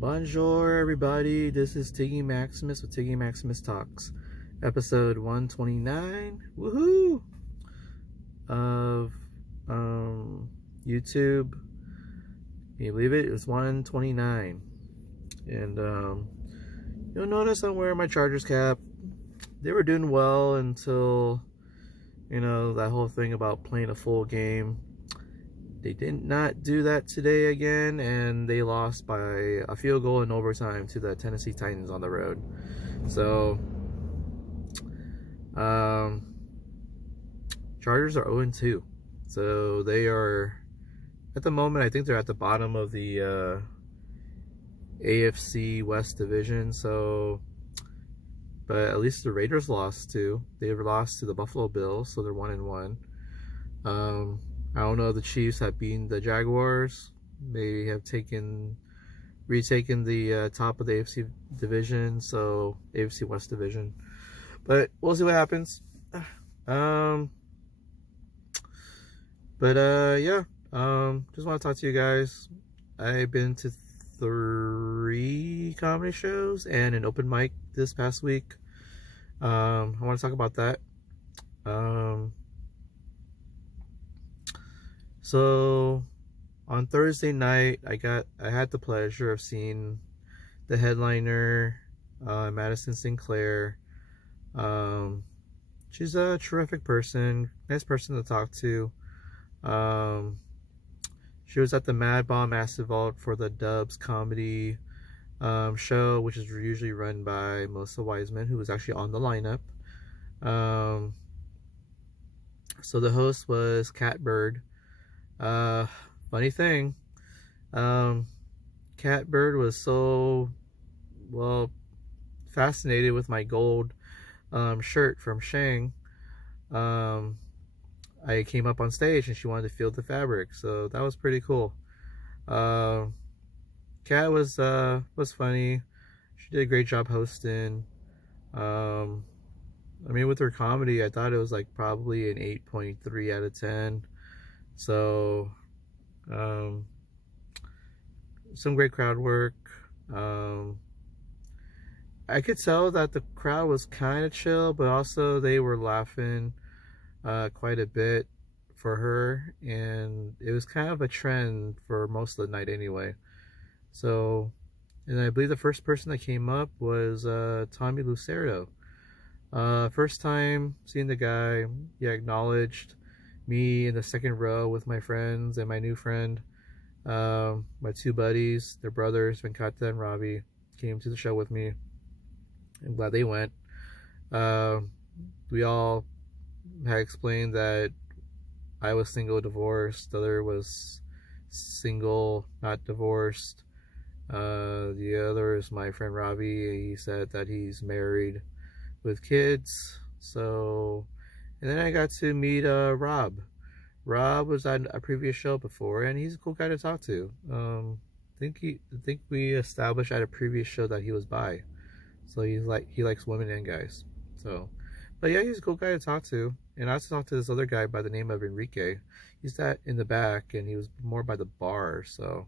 Bonjour, everybody. This is Tiggy Maximus with Tiggy Maximus Talks, episode 129. Woohoo! Of YouTube. Can you believe it? It's 129, and you'll notice I'm wearing my Chargers cap. They were doing well until that whole thing about playing a full game. They did not do that today again, and they lost by a field goal in overtime to the Tennessee Titans on the road. So, Chargers are 0-2. So they are, at the moment, I think they're at the bottom of the AFC West division. So, but at least the Raiders lost too. They lost to the Buffalo Bills, so they're 1-1. I don't know if the Chiefs have beaten the Jaguars. They have retaken the top of the AFC division, so AFC West division. But we'll see what happens. Yeah. Just want to talk to you guys. I've been to 3 comedy shows and an open mic this past week. I want to talk about that. So on Thursday night, I had the pleasure of seeing the headliner, Madison Sinclair. She's a terrific person, nice person to talk to. She was at the Mad Bomb Massive Vault for the Dubs comedy show, which is usually run by Melissa Wiseman, who was actually on the lineup. So the host was Catbird. Funny thing, Catbird was so fascinated with my gold shirt from Shang. I came up on stage and she wanted to feel the fabric, so that was pretty cool. Cat was funny. She did a great job hosting. I mean, with her comedy, I thought it was like probably an 8.3 out of 10. So, some great crowd work. I could tell that the crowd was kind of chill, but also they were laughing quite a bit for her, and it was kind of a trend for most of the night anyway. So, and I believe the first person that came up was Tommy Lucerdo. First time seeing the guy, he acknowledged me in the second row with my friends and my new friend. My 2 buddies, their brothers, Venkata and Ravi, came to the show with me. I'm glad they went. We all had explained that I was single, divorced. The other was single, not divorced. The other is my friend Ravi. He said that he's married with kids. So, and then I got to meet Rob. Rob was on a previous show before, and he's a cool guy to talk to. I think we established at a previous show that he was bi, so he likes women and guys. So, but yeah, he's a cool guy to talk to. And I also talked to this other guy by the name of Enrique. He's that in the back, and he was more by the bar. So,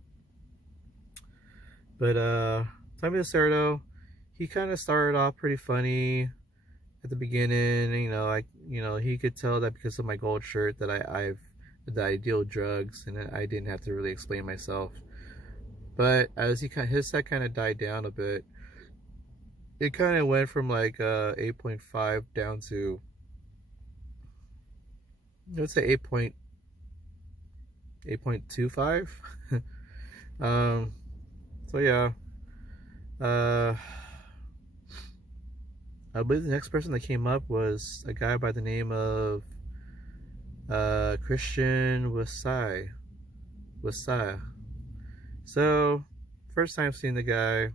but Tommy Lucerdo, he kind of started off pretty funny at the beginning. He could tell that because of my gold shirt that I deal drugs, and I didn't have to really explain myself. But as his set kind of died down a bit, it kind of went from like 8.5 down to, let's say 8.25. So yeah. I believe the next person that came up was a guy by the name of Christian Wasai. So, first time seeing the guy,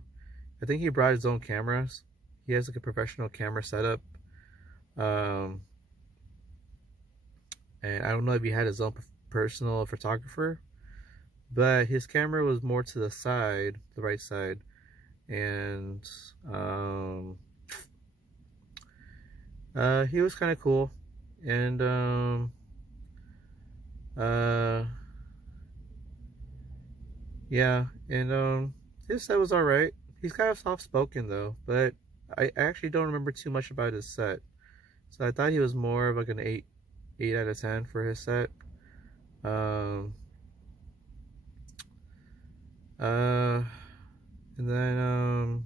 I think he brought his own cameras. He has like a professional camera setup. And I don't know if he had his own personal photographer, but his camera was more to the side, the right side. And he was kind of cool. And yeah, and his set was alright. He's kind of soft spoken though, but I actually don't remember too much about his set. So I thought he was more of like an 8 out of 10 for his set. Um, uh, and then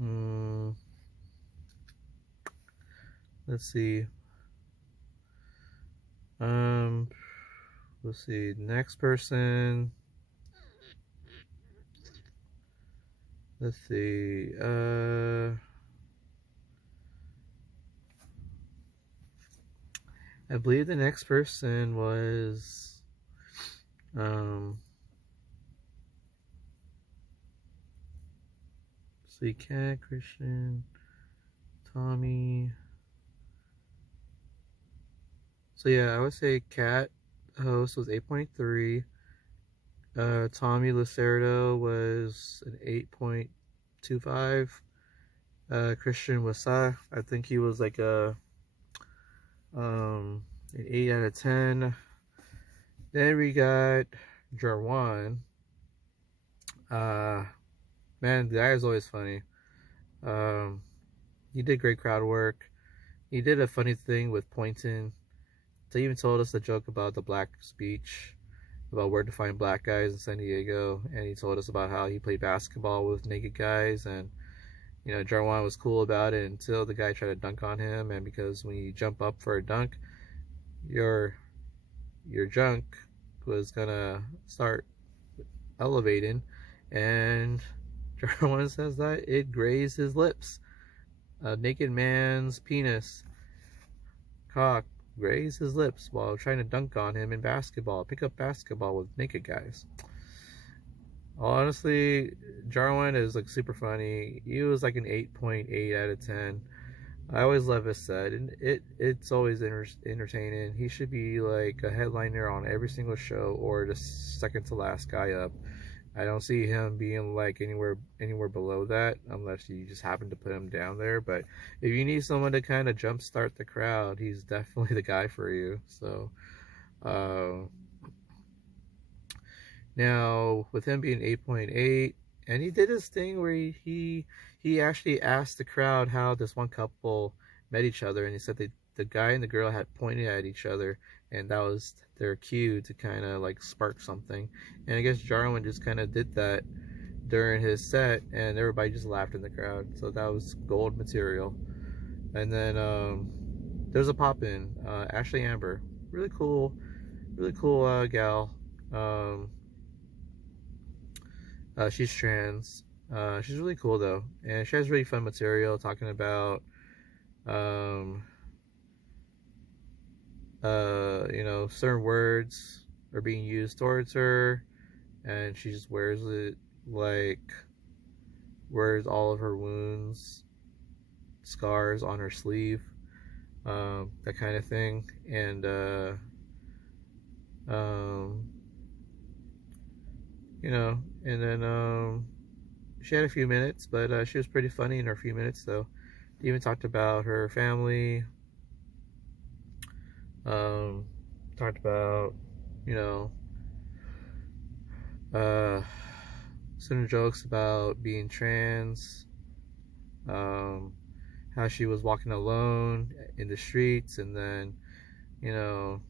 mm, let's see. Um, let's see. Next person. Let's see. I believe the next person was let's see, Cat, Christian, Tommy. So yeah, I would say Cat host was 8.3. Tommy Lucerdo was an 8.25. Christian Wasa, I think he was like an 8 out of 10. Then we got Jarwan. Man, the guy is always funny. Um, he did great crowd work. He did a funny thing with pointing. They even told us a joke about the black speech, about where to find black guys in San Diego, and he told us about how he played basketball with naked guys, and you know, Jarwan was cool about it until the guy tried to dunk on him, and because when you jump up for a dunk, your junk was gonna start elevating, and Jarwan says that it grazed his lips. A naked man's penis cock grazed his lips while trying to dunk on him in basketball, pick up basketball with naked guys. Honestly, Jarwan is like super funny. He was like an 8.8 out of 10. I always love his set, and it's always entertaining. He should be like a headliner on every single show, or the second to last guy up. I don't see him being like anywhere below that, unless you just happen to put him down there. But if you need someone to kind of jumpstart the crowd, he's definitely the guy for you. So uh, now with him being 8.8, and he did his thing where he actually asked the crowd how this one couple met each other, and he said the guy and the girl had pointed at each other, and that was their cue to kind of like spark something. And I guess Jarwin just kind of did that during his set, and everybody just laughed in the crowd. So that was gold material. And then there's a pop-in, Ashley Amber, really cool gal. She's trans. She's really cool though, and she has really fun material talking about you know, certain words are being used towards her, and she just wears it like wears all of her wounds, scars on her sleeve, that kind of thing. And you know, and then she had a few minutes, but she was pretty funny in her few minutes though. She even talked about her family, talked about, you know, certain jokes about being trans, how she was walking alone in the streets, and then, you know,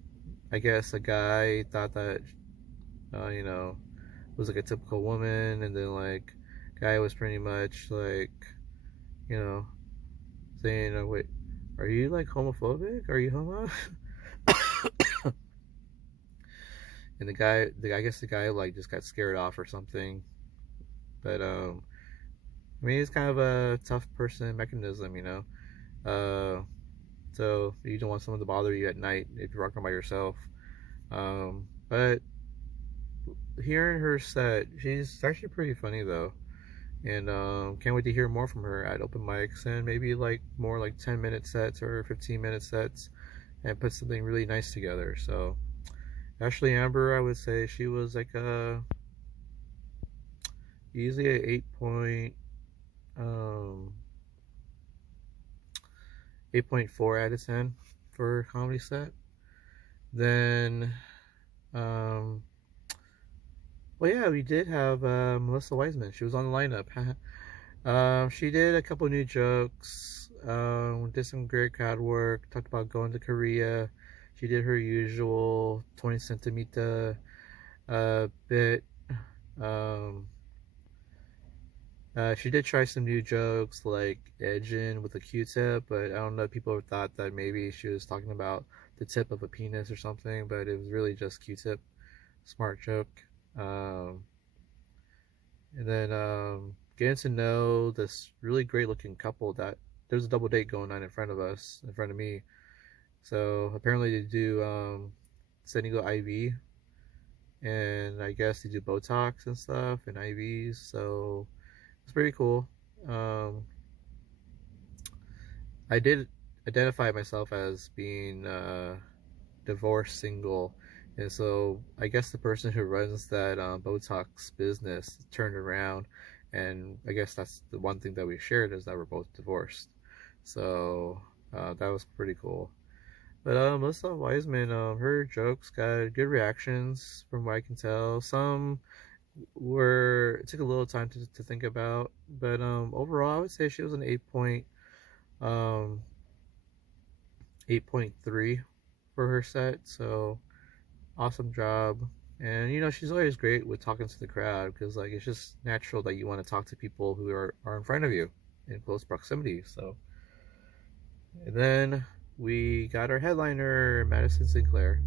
I guess a guy thought that, you know, was like a typical woman, and then like, guy was pretty much like, you know, saying, wait, are you like homophobic? Are you homo? And I guess the guy like just got scared off or something. But I mean, it's kind of a tough person mechanism, you know. So you don't want someone to bother you at night if you're walking by yourself. But hearing her set, she's actually pretty funny though, and can't wait to hear more from her at open mics, and maybe like more like 10-minute sets or 15-minute sets, and put something really nice together. So Ashley Amber, I would say she was like easily a 8.4 out of 10 for comedy set. Then Well, yeah, we did have Melissa Wiseman. She was on the lineup. She did a couple new jokes. Did some great crowd work. Talked about going to Korea. She did her usual 20 centimeter bit. Um, she did try some new jokes like edging with a Q-tip, but I don't know. People thought that maybe she was talking about the tip of a penis or something, but it was really just Q-tip. Smart joke. Um, and then getting to know this really great looking couple that there's a double date going on in front of us, in front of me. So apparently they do Senegal IV, and I guess they do Botox and stuff and IVs. So it's pretty cool. Um, I did identify myself as being divorced single, and so I guess the person who runs that Botox business turned around, and I guess that's the one thing that we shared is that we're both divorced. So that was pretty cool. But Melissa Wiseman, her jokes got good reactions from what I can tell. Some were it took a little time to think about, but overall I would say she was an um 8.3 for her set. So awesome job. And she's always great with talking to the crowd because like it's just natural that you want to talk to people who are in front of you in close proximity. So and then we got our headliner, Madison Sinclair.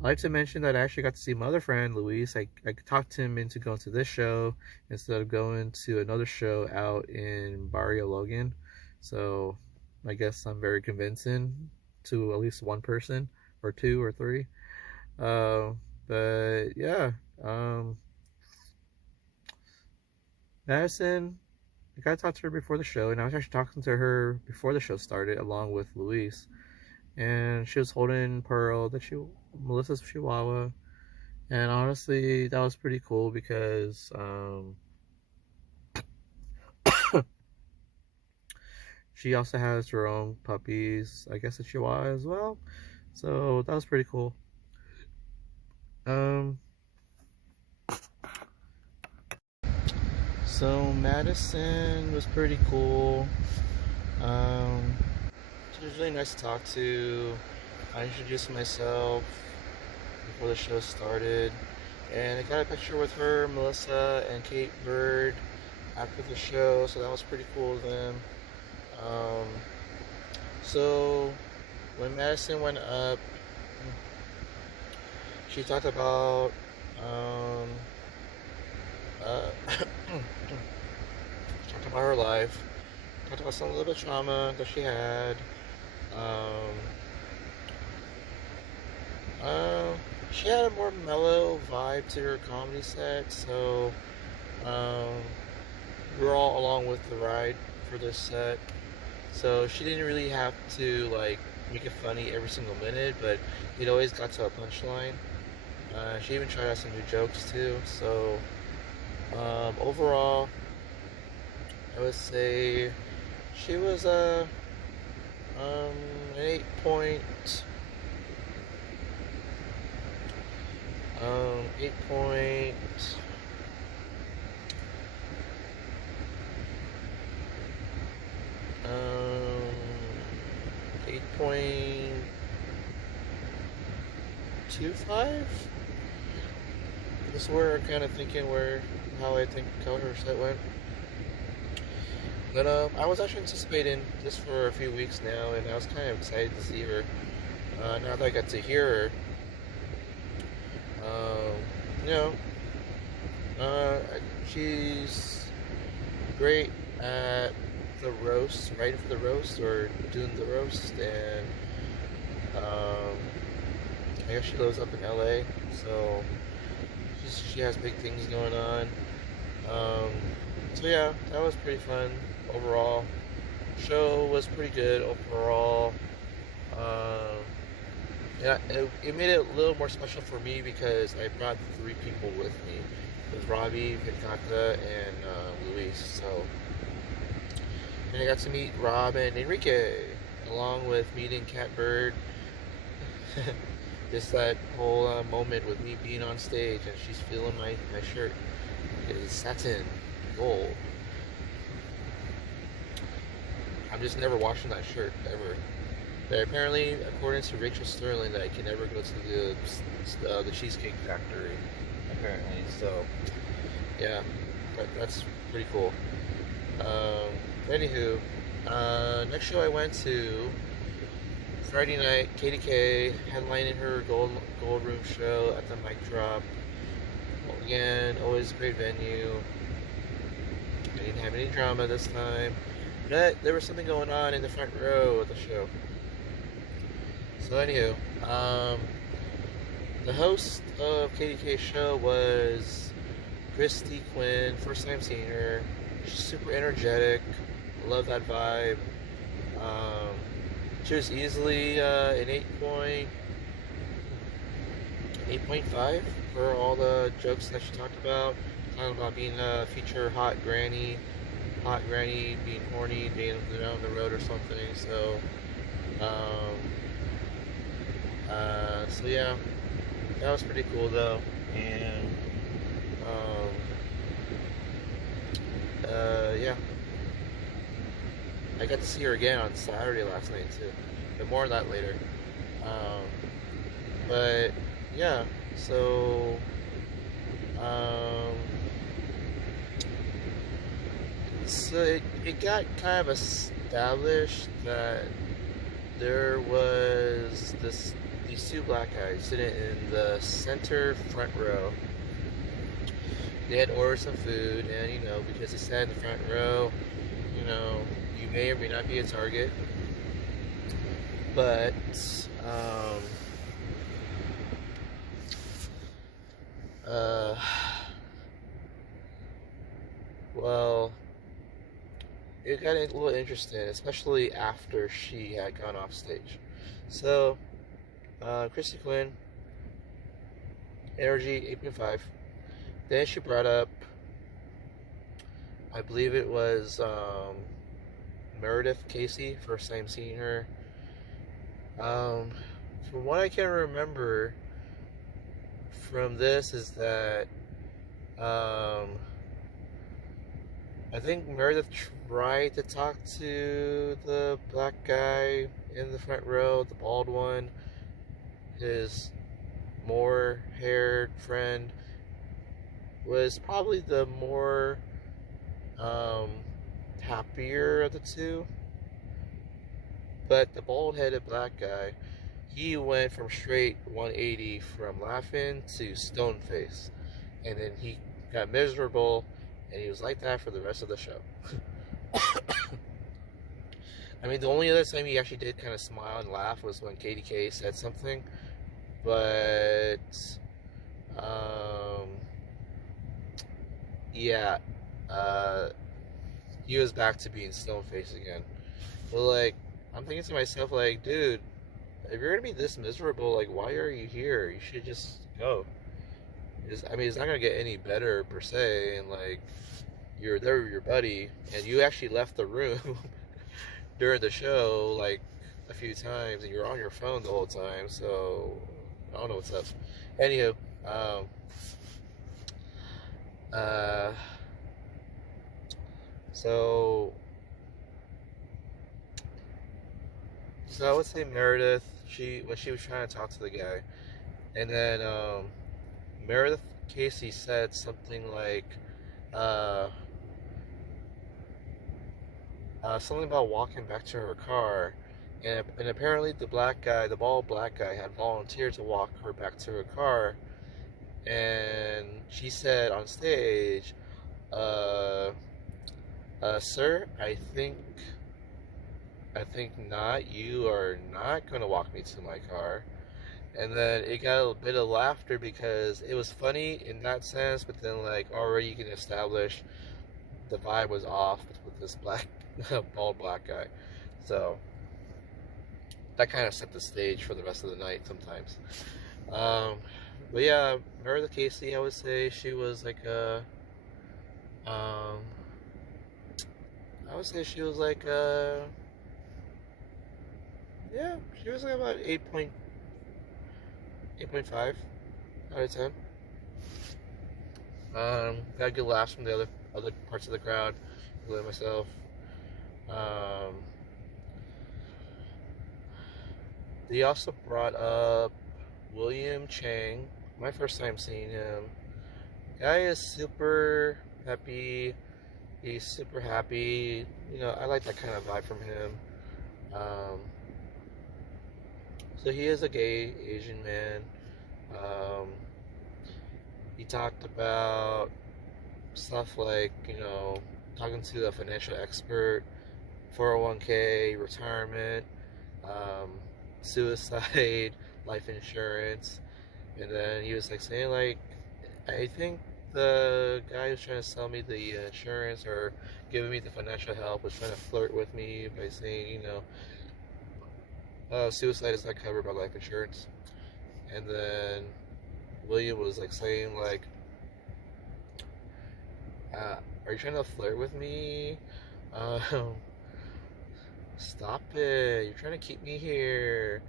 I like to mention that I actually got to see my other friend, Luis. I talked him into going to this show instead of going to another show out in Barrio Logan. So I guess I'm very convincing to at least one person, or two, or three. Uh, but yeah, um, Madison, I got to talk to her before the show, and I was actually talking to her before the show started along with Luis. And she was holding Pearl, Melissa's Chihuahua, and honestly, that was pretty cool because she also has her own puppies, I guess a Chihuahua as well. So that was pretty cool. Um, so Madison was pretty cool. Um, she was really nice to talk to. I introduced myself before the show started, and I got a picture with her, Melissa, and Kate Bird after the show, so that was pretty cool of them. Um, so when Madison went up, she talked about uh, talked about her life, talked about some little bit of trauma that she had. Um, uh, she had a more mellow vibe to her comedy set, so um, we were all along with the ride for this set. So she didn't really have to like make it funny every single minute, but it always got to a punchline. She even tried out some new jokes too. So overall, I would say she was an 8 point 8.25. This is where I'm kind of thinking how I think how her set went. But I was actually anticipating this for a few weeks now, and I was kind of excited to see her. Now that I got to hear her, you know, she's great at the roast, writing for the roast or doing the roast, and I guess she lives up in LA, so she has big things going on. Um, so yeah, that was pretty fun overall. Show was pretty good overall. Um, yeah, it made it a little more special for me because I brought 3 people with me. It was Robbie, Pinkaka, and Luis. So, and I got to meet Rob and Enrique, along with meeting Catbird. just that whole moment with me being on stage and she's feeling my shirt. It is satin gold. I'm just never washing that shirt ever. But apparently, according to Rachel Sterling, that I can never go to the Cheesecake Factory. Apparently, so yeah, that's pretty cool. Anywho, next show I went to Friday night, KDK headlining her Gold Room show at the Mic Drop. Again, always a great venue. I didn't have any drama this time, but there was something going on in the front row of the show. So anywho, the host of KDK's show was Christy Quinn. First time seeing her. She's super energetic. Love that vibe. She was easily an 8.5 for all the jokes that she talked about. Talking about being a future hot granny being horny, being on the road or something. So, so yeah, that was pretty cool though. And yeah, I got to see her again on Saturday last night too, but more on that later. But yeah, so so it got kind of established that there was these two black guys sitting in the center front row. They had ordered some food, and you know, because they sat in the front row, you know, you may or may not be a target. But well, it got a little interesting, especially after she had gone off stage. So, Christy Quinn, energy 8.5. Then she brought up, I believe it was Meredith Casey, first time seeing her. From what I can remember from this is that I think Meredith tried to talk to the black guy in the front row, the bald one, his more haired friend was probably the more happier of the two. But the bald-headed black guy, he went from straight 180 from laughing to stone face. And then he got miserable, and he was like that for the rest of the show. I mean, the only other time he actually did kind of smile and laugh was when KDK said something. But, yeah, he was back to being stone face again. But, like, I'm thinking to myself, like, dude, if you're gonna be this miserable, like, why are you here? You should just go. I mean, it's not gonna get any better per se, and like, you're there with your buddy, and you actually left the room during the show, like, a few times, and you're on your phone the whole time, so I don't know what's up. Anywho, so I would say Meredith, when she was trying to talk to the guy, and then Meredith Casey said something like something about walking back to her car, and apparently the bald black guy had volunteered to walk her back to her car, and she said on stage, sir, I think not. You are not going to walk me to my car. And then it got a bit of laughter because it was funny in that sense, but then, like, already you can establish the vibe was off with this bald black guy. So that kind of set the stage for the rest of the night sometimes. But yeah, Meredith Casey, I would say she was like yeah, she was like about 8.5 out of 10. Got good laughs from the other parts of the crowd, including myself. Um, they also brought up William Chang. My first time seeing him. Guy is super peppy. He's super happy. You know, I like that kind of vibe from him. Um, so he is a gay Asian man. Um, he talked about stuff like, you know, talking to a financial expert, 401k, retirement, um, suicide, life insurance, and then he was like saying like, I think the guy who's trying to sell me the insurance or giving me the financial help was trying to flirt with me by saying, you know, suicide is not covered by life insurance. And then William was like saying like, are you trying to flirt with me? Um, Stop it. You're trying to keep me here.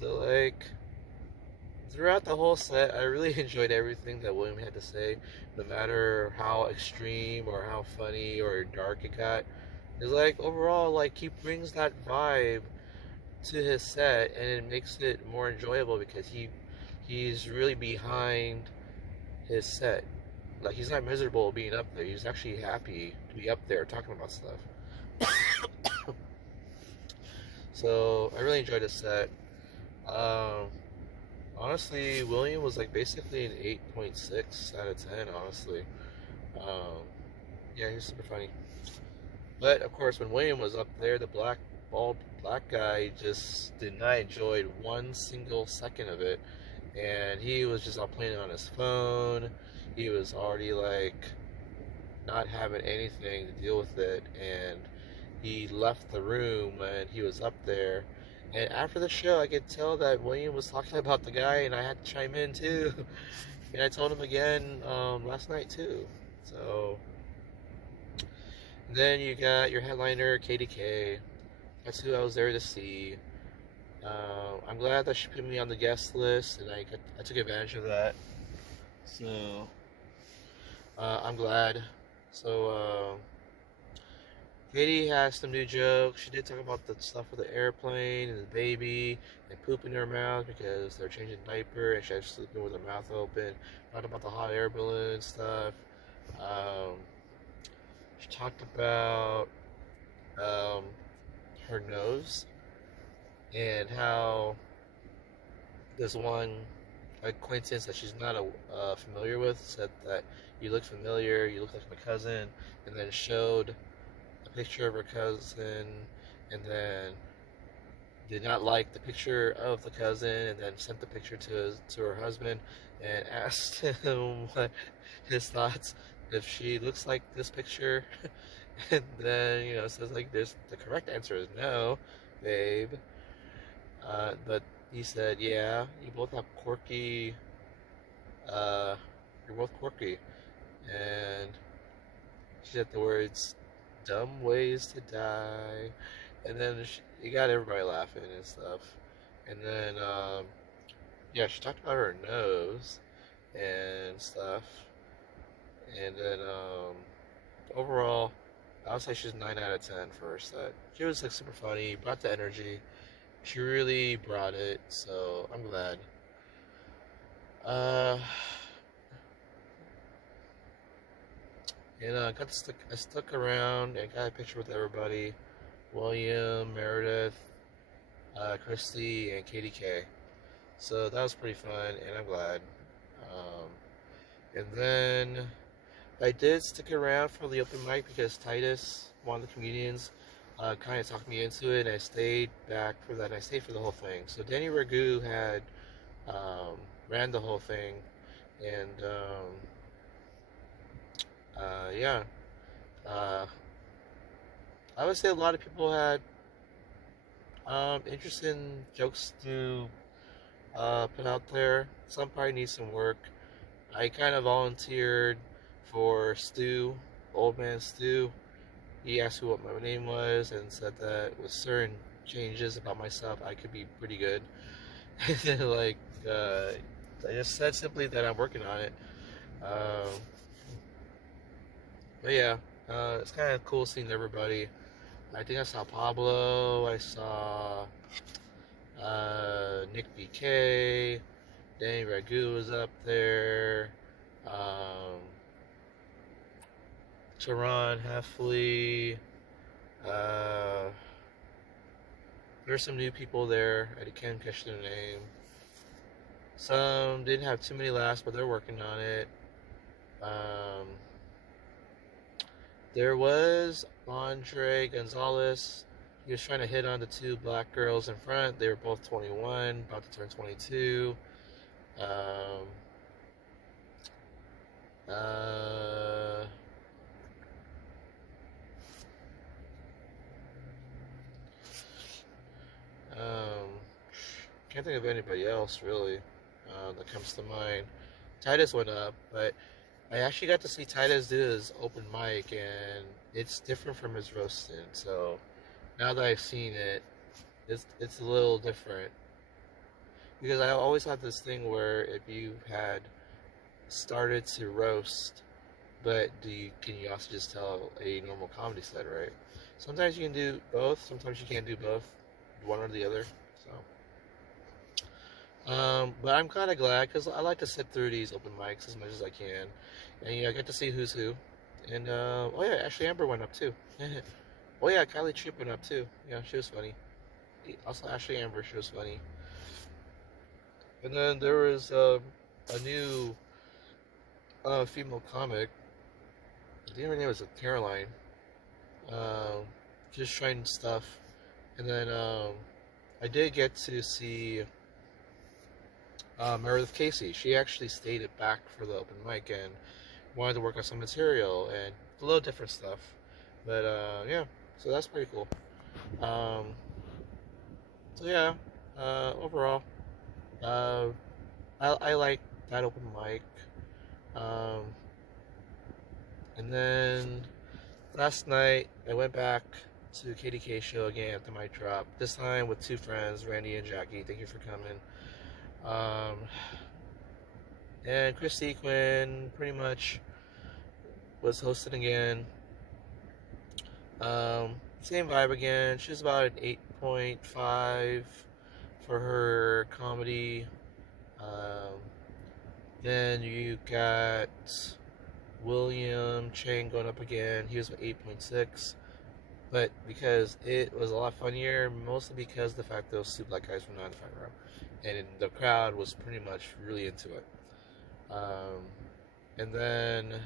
So like throughout the whole set, I really enjoyed everything that William had to say, no matter how extreme or how funny or dark it got. It's like overall, like he brings that vibe to his set, and it makes it more enjoyable because he's really behind his set. Like he's not miserable being up there. He's actually happy to be up there talking about stuff. So I really enjoyed his set. Um, Honestly, William was like basically an 8.6 out of 10. Honestly, um, yeah, he was super funny. But of course, when William was up there, the bald black guy just did not enjoy one single second of it, and he was just all playing on his phone. He was already like not having anything to deal with it, and he left the room when he was up there. And after the show, I could tell that William was talking about the guy, and I had to chime in too. And I told him again last night too. So then you got your headliner, KDK. That's who I was there to see. I'm glad that she put me on the guest list, and I took advantage of that. So I'm glad. So Katie has some new jokes. She did talk about the stuff with the airplane and the baby and poop in her mouth because they're changing diaper and she was sleeping with her mouth open. Talked about the hot air balloon stuff. Um, she talked about um, her nose and how this one acquaintance that she's not familiar with said that you look familiar, you look like my cousin, and then showed a picture of her cousin, and then did not like the picture of the cousin, and then sent the picture to her husband and asked him what his thoughts if she looks like this picture. And then says like the correct answer is no, babe. But he said, yeah, you both have quirky. You're both quirky, and she said the words dumb ways to die, and then he got everybody laughing and stuff. And then yeah, she talked about her nose and stuff. And then overall, I would say she's 9 out of 10 for her set. She was like super funny, brought the energy. She really brought it, so I'm glad. And I stuck around and got a picture with everybody. William, Meredith, Christy, and KDK. So that was pretty fun, and I'm glad. And then I did stick around for the open mic because Titus, one of the comedians, kind of talked me into it, and I stayed back for that. And I stayed for the whole thing. So Danny Ragu had ran the whole thing, and yeah, I would say a lot of people had interesting jokes to put out there. Some probably need some work. I kind of volunteered for Stu, old man Stu. He asked me what my name was and said that with certain changes about myself, I could be pretty good. Like, I just said simply that I'm working on it. Um, but yeah, it's kind of cool seeing everybody. I think I saw Pablo. I saw Nick BK. Danny Ragu was up there. Um, Teron Heffley. Uh, there's some new people there. I can't catch their name. Some didn't have too many laughs, but they're working on it. Um, there was Andre Gonzalez. He was trying to hit on the two black girls in front. They were both 21, about to turn 22. Um, uh, um, can't think of anybody else really that comes to mind. Titus went up, but I actually got to see Titus do his open mic, and it's different from his roasting. So now that I've seen it, it's a little different, because I always had this thing where if you had started to roast, but can you also just tell a normal comedy set, right? Sometimes you can do both. Sometimes you can't do both, one or the other. So, but I'm kind of glad because I like to sit through these open mics as much as I can, and I get to see who's who. And oh yeah, Ashley Amber went up too. Oh yeah, Kylie Tripp went up too. Yeah, she was funny. Also, Ashley Amber, she was funny. And then there was a new female comic. I think her name was Caroline. Um, just trying stuff. And then I did get to see Meredith Casey. She actually stayed it back for the open mic and wanted to work on some material and a little different stuff. But yeah, so that's pretty cool. Um, so yeah, overall, uh, I like that open mic. Um, and then last night I went back to KDK show again at the mic drop. This time with two friends, Randy and Jackie. Thank you for coming. And Chris Sequin pretty much was hosting again. Same vibe again. She's about an 8.5 for her comedy. Then you got William Chang going up again. He was 8.6. But because it was a lot funnier, mostly because of the fact those two black guys were not in the front row. And the crowd was pretty much really into it. And then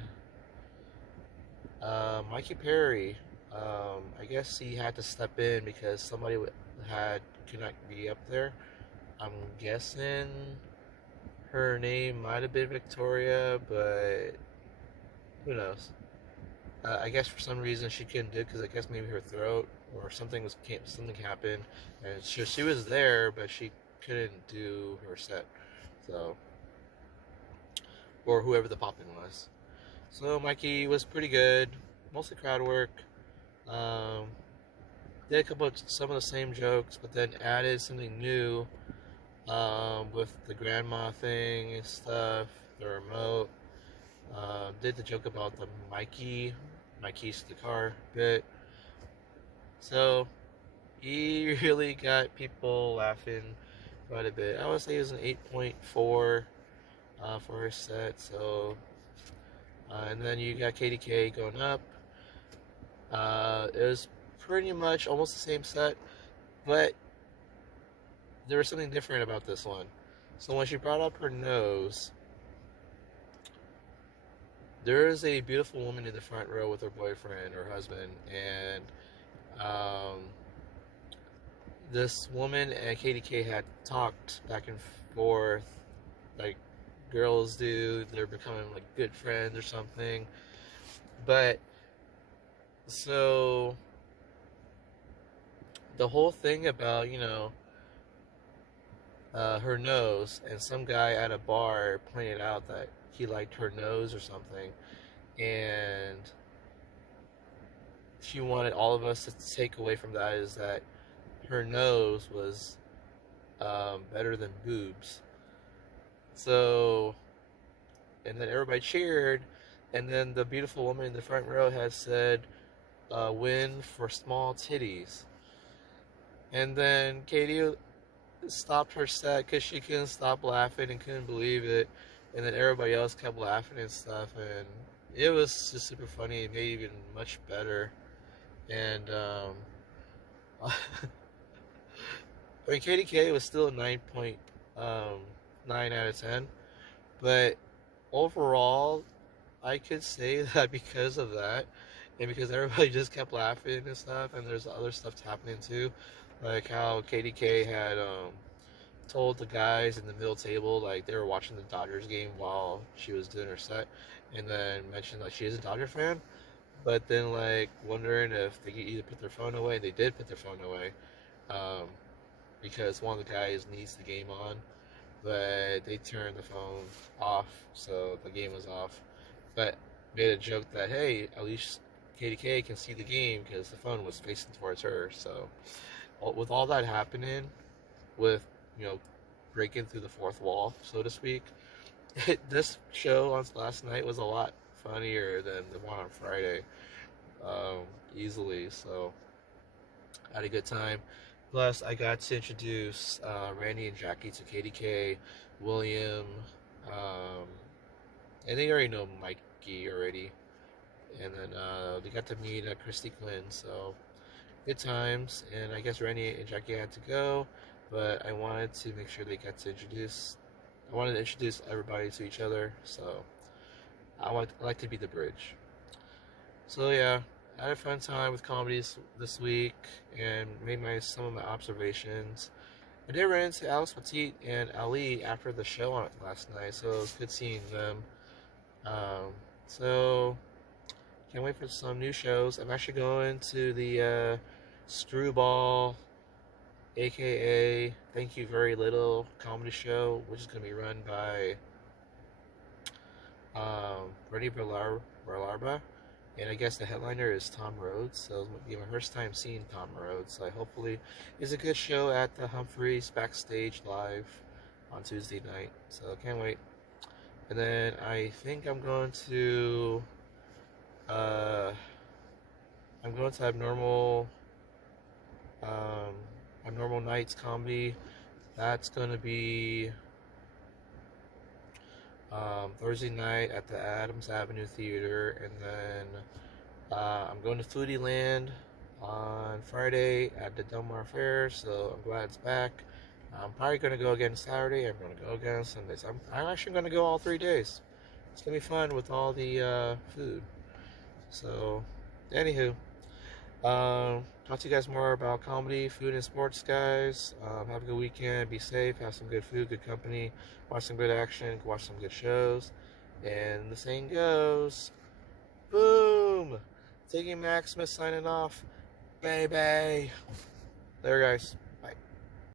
Mikey Perry, I guess he had to step in because somebody could not be up there. I'm guessing her name might have been Victoria, but who knows? I guess for some reason she couldn't do it because I guess maybe her throat or something happened, and she was there, but she couldn't do her set. So, or whoever the poppin' was. So Mikey was pretty good, mostly crowd work. Did some of the same jokes, but then added something new with the grandma thing and stuff, the remote. Did the joke about the my keys to the car bit. So he really got people laughing quite a bit. I would say it was an 8.4 for her set. So, and then you got KDK going up. It was pretty much almost the same set, but there was something different about this one. So when she brought up her nose, there is a beautiful woman in the front row with her boyfriend or husband, and this woman and KDK had talked back and forth like girls do. They're becoming like good friends or something. But so the whole thing about her nose, and some guy at a bar pointed out that he liked her nose or something, and she wanted all of us to take away from that is that her nose was better than boobs. So, and then everybody cheered, and then the beautiful woman in the front row had said, win for small titties. And then Katie stopped her set because she couldn't stop laughing and couldn't believe it. And then everybody else kept laughing and stuff, and it was just super funny. It made it even much better. And I mean, KDK was still a 9.9 out of 10, but overall, I could say that because of that, and because everybody just kept laughing and stuff, and there's other stuff happening too, like how KDK had told the guys in the middle table, like they were watching the Dodgers game while she was doing her set, and then mentioned like she is a Dodger fan, but then like wondering if they could either put their phone away. They did put their phone away, um, because one of the guys needs the game on, but they turned the phone off, so the game was off. But made a joke that, hey, at least KDK can see the game because the phone was facing towards her. So with all that happening, with breaking through the fourth wall, so to speak, this show on last night was a lot funnier than the one on Friday, easily. So I had a good time. Plus, I got to introduce Randy and Jackie to KDK, William, and they already know Mikey already. And then they got to meet Christy Quinn, so good times. And I guess Randy and Jackie had to go, but I wanted to make sure they got to I wanted to introduce everybody to each other, so I like to be the bridge. So yeah, I had a fun time with comedies this week and made some of my observations. I did run into Alex Petit and Ali after the show on last night, so it was good seeing them. So can't wait for some new shows. I'm actually going to the Screwball, aka Thank You Very Little comedy show, which is going to be run by Rennie Berlarba. And I guess the headliner is Tom Rhodes, so it'll be my first time seeing Tom Rhodes. So hopefully it's a good show at the Humphreys Backstage Live on Tuesday night. So I can't wait. And then I think I'm going to Abnormal Nights comedy. That's going to be Thursday night at the Adams Avenue Theater, and then I'm going to Foodie Land on Friday at the Del Mar Fair, so I'm glad it's back. I'm probably going to go again Saturday. I'm going to go again Sunday. So I'm actually going to go all 3 days. It's going to be fun with all the food. So, anywho, talk to you guys more about comedy, food, and sports, guys. Have a good weekend. Be safe. Have some good food, good company. Watch some good action. Watch some good shows. And the saying goes, boom! Tiggy Maximus signing off. Baby. There, guys.